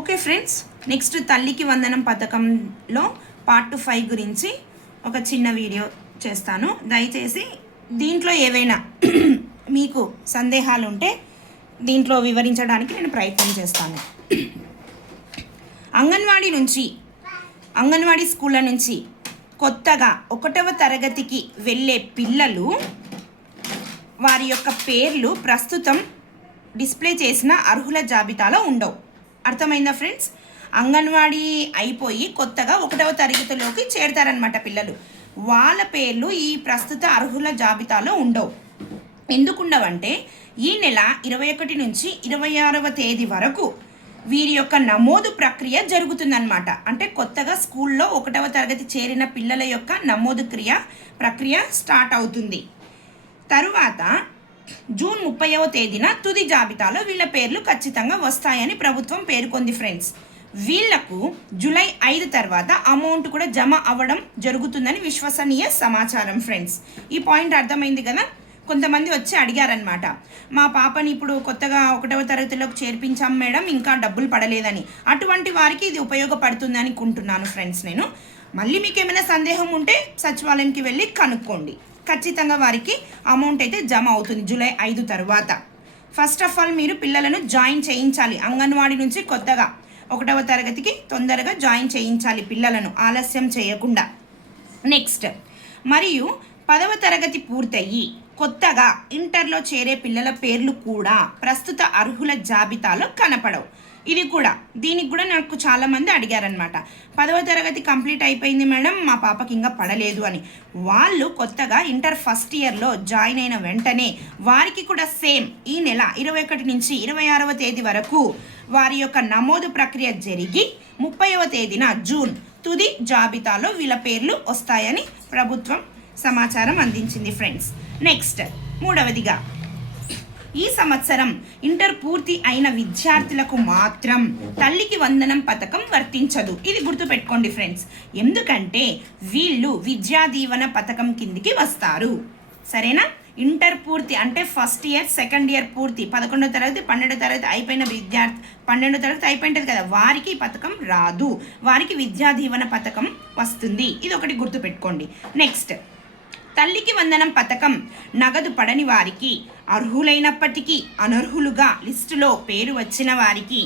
Okay friends, next తల్లికి వందనం పథకంలో పార్ట్ 5 గురించి ఒక చిన్న వీడియో చేస్తాను. దయచేసి దీంట్లో ఏవైనా మీకు సందేహాలు ఉంటే దీంట్లో వివరించడానికి నేను ప్రయత్నం చేస్తాను. అంగన్వాడీ స్కూళ్ళ నుంచి కొత్తగా 1వ తరగతికి వెళ్ళే పిల్లలు వారి యొక్క పేర్లు ప్రస్తుతం డిస్ప్లే చేసిన అర్హుల జాబితాలో ఉండవు. అర్థమైందా ఫ్రెండ్స్? అంగన్వాడీ అయిపోయి కొత్తగా 1వ తరగతిలోకి చేరుతారనమాట పిల్లలు. వాళ్ళ పేర్లు ఈ ప్రస్తుత అర్హుల జాబితాలో ఉండవు. ఎందుకుండవంటే ఈ నెల 21 నుంచి 26వ తేదీ వరకు వీరి యొక్క నమోదు ప్రక్రియ జరుగుతుందన్నమాట. అంటే కొత్తగా స్కూల్లో 1వ తరగతి చేరిన పిల్లల యొక్క నమోదు ప్రక్రియ స్టార్ట్ అవుతుంది. తరువాత జూన్ 30వ తేదీన తుది జాబితాలో వీళ్ళ పేర్లు ఖచ్చితంగా వస్తాయని ప్రభుత్వం పేర్కొంది ఫ్రెండ్స్. వీళ్లకు జూలై 5 తర్వాత అమౌంట్ కూడా జమ అవ్వడం జరుగుతుందని విశ్వసనీయ సమాచారం ఫ్రెండ్స్. ఈ పాయింట్ అర్థమైంది కదా? కొంతమంది వచ్చి అడిగారనమాట, మా పాపని ఇప్పుడు కొత్తగా 1వ తరగతిలోకి చేర్పించాం మేడం, ఇంకా డబ్బులు పడలేదని. అటువంటి వారికి ఇది ఉపయోగపడుతుంది అనుకుంటున్నాను ఫ్రెండ్స్. నేను మళ్ళీ మీకు ఏమైనా సందేహం ఉంటే సచివాలయంకి వెళ్ళి కనుక్కోండి. ఖచ్చితంగా వారికి అమౌంట్ అయితే జమ అవుతుంది జూలై 5 తర్వాత. ఫస్ట్ ఆఫ్ ఆల్ మీరు పిల్లలను జాయిన్ చేయించాలి. అంగన్వాడీ నుంచి కొత్తగా 1వ తరగతికి తొందరగా జాయిన్ చేయించాలి పిల్లలను, ఆలస్యం చేయకుండా. నెక్స్ట్, మరియు 10వ తరగతి పూర్తయ్యి కొత్తగా ఇంటర్లో చేరే పిల్లల పేర్లు కూడా ప్రస్తుత అర్హుల జాబితాలో కనపడవు. దీనికి కూడా నాకు చాలామంది అడిగారనమాట, 10వ తరగతి కంప్లీట్ అయిపోయింది మేడం, మా పాపకి ఇంకా పడలేదు అని. వాళ్ళు కొత్తగా ఇంటర్ ఫస్ట్ ఇయర్లో జాయిన్ అయిన వెంటనే వారికి కూడా సేమ్ ఈ నెల 21 నుంచి 26వ తేదీ వరకు వారి యొక్క నమోదు ప్రక్రియ జరిగి 30వ తేదీన జూన్ తుది జాబితాలో వీళ్ళ పేర్లు వస్తాయని ప్రభుత్వం సమాచారం అందించింది ఫ్రెండ్స్. నెక్స్ట్, మూడవదిగా ఈ సంవత్సరం ఇంటర్ పూర్తి అయిన విద్యార్థులకు మాత్రం తల్లికి వందనం పథకం వర్తించదు. ఇది గుర్తుపెట్టుకోండి ఫ్రెండ్స్. ఎందుకంటే వీళ్ళు విద్యా దీవెన పథకం కిందికి వస్తారు. సరేనా? ఇంటర్ పూర్తి అంటే ఫస్ట్ ఇయర్, సెకండ్ ఇయర్ పూర్తి, 11వ తరగతి 12వ తరగతి అయిపోయిన విద్యార్థి, 12వ తరగతి అయిపోయింటుంది కదా, వారికి ఈ పథకం రాదు. వారికి విద్యా దీవెన పథకం వస్తుంది. ఇది ఒకటి గుర్తుపెట్టుకోండి. నెక్స్ట్, తల్లికి వందనం పథకం నగదు పడని వారికి, అర్హులైనప్పటికీ అనర్హులుగా లిస్టులో పేరు వచ్చిన వారికి,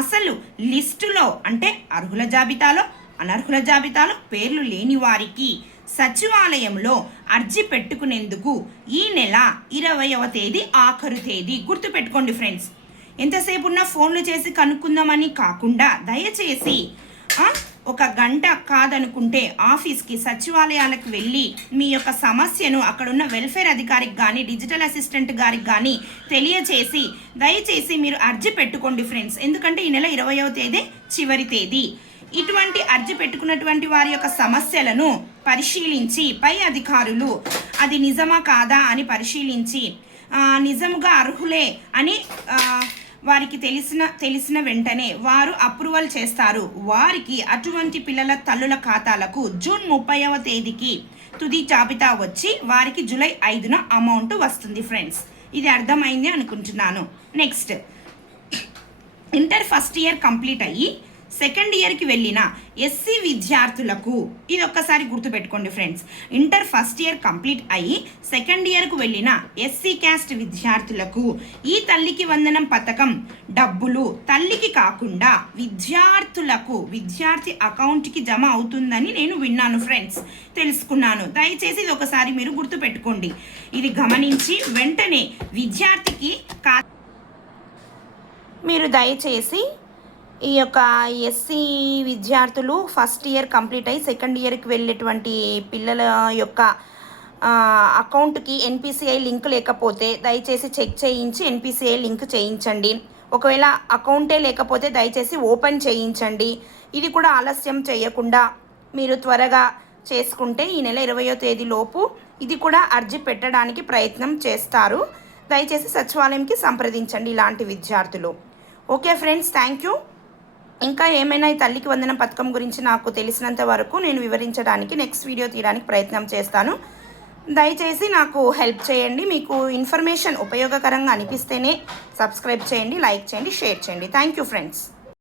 అసలు లిస్టులో అంటే అర్హుల జాబితాలో అనర్హుల జాబితాలో పేర్లు లేని వారికి సచివాలయంలో అర్జీ పెట్టుకునేందుకు ఈ నెల 20వ తేదీ ఆఖరు తేదీ. గుర్తుపెట్టుకోండి ఫ్రెండ్స్. ఎంతసేపు ఉన్నా ఫోన్లు చేసి కనుక్కుందామని కాకుండా దయచేసి ఒక గంట కాదనుకుంటే ఆఫీస్కి, సచివాలయాలకు వెళ్ళి మీ యొక్క సమస్యను అక్కడున్న వెల్ఫేర్ అధికారికి కానీ డిజిటల్ అసిస్టెంట్ గారికి కానీ తెలియచేసి దయచేసి మీరు అర్జీ పెట్టుకోండి ఫ్రెండ్స్. ఎందుకంటే ఈ నెల 20వ తేదీ చివరి తేదీ. ఇటువంటి అర్జీ పెట్టుకున్నటువంటి వారి యొక్క సమస్యలను పరిశీలించి పై అధికారులు అది నిజమా కాదా అని పరిశీలించి నిజముగా అర్హులే అని వారికి తెలిసిన వెంటనే వారు అప్రూవల్ చేస్తారు. వారికి అటువంటి పిల్లల తల్లుల ఖాతాలకు జూన్ 30వ తేదీకి తుది జాబితా వచ్చి వారికి జూలై 5న అమౌంట్ వస్తుంది ఫ్రెండ్స్. ఇది అర్థమైంది అనుకుంటున్నాను. Next, inter first year complete అయ్యి సెకండ్ ఇయర్కి వెళ్ళిన ఎస్సీ విద్యార్థులకు, ఇది ఒక్కసారి గుర్తుపెట్టుకోండి friends. Inter first year complete అయ్యి సెకండ్ ఇయర్కు వెళ్ళిన ఎస్సీ క్యాస్ట్ విద్యార్థులకు ఈ తల్లికి వందనం పథకం డబ్బులు తల్లికి కాకుండా విద్యార్థి అకౌంట్కి జమ అవుతుందని నేను విన్నాను ఫ్రెండ్స్, తెలుసుకున్నాను. దయచేసి ఇది ఒకసారి మీరు గుర్తుపెట్టుకోండి. ఇది గమనించి వెంటనే విద్యార్థికి మీరు దయచేసి ఈ యొక్క ఎస్సీ విద్యార్థులు ఫస్ట్ ఇయర్ కంప్లీట్ అయ్యి సెకండ్ ఇయర్కి వెళ్ళేటువంటి పిల్లల యొక్క అకౌంట్కి ఎన్పిసిఐ లింక్ లేకపోతే దయచేసి చెక్ చేయించి ఎన్పిసిఐ లింక్ చేయించండి. ఒకవేళ అకౌంటే లేకపోతే దయచేసి ఓపెన్ చేయించండి. ఇది కూడా ఆలస్యం చేయకుండా మీరు త్వరగా చేసుకుంటే ఈ నెల 20వ తేదీలోపు ఇది కూడా అర్జీ పెట్టడానికి ప్రయత్నం చేస్తారు. దయచేసి సచివాలయంకి సంప్రదించండి ఇలాంటి విద్యార్థులు. Okay friends, thank you. ఇంకా ఏమైనా ఈ తల్లికి వందనం పథకం గురించి నాకు తెలిసినంత వరకు నేను వివరించడానికి నెక్స్ట్ వీడియో తీయడానికి ప్రయత్నం చేస్తాను. దయచేసి నాకు హెల్ప్ చేయండి. మీకు ఇన్ఫర్మేషన్ ఉపయోగకరంగా అనిపిస్తేనే సబ్స్క్రైబ్ చేయండి, లైక్ చేయండి, షేర్ చేయండి. Thank you friends.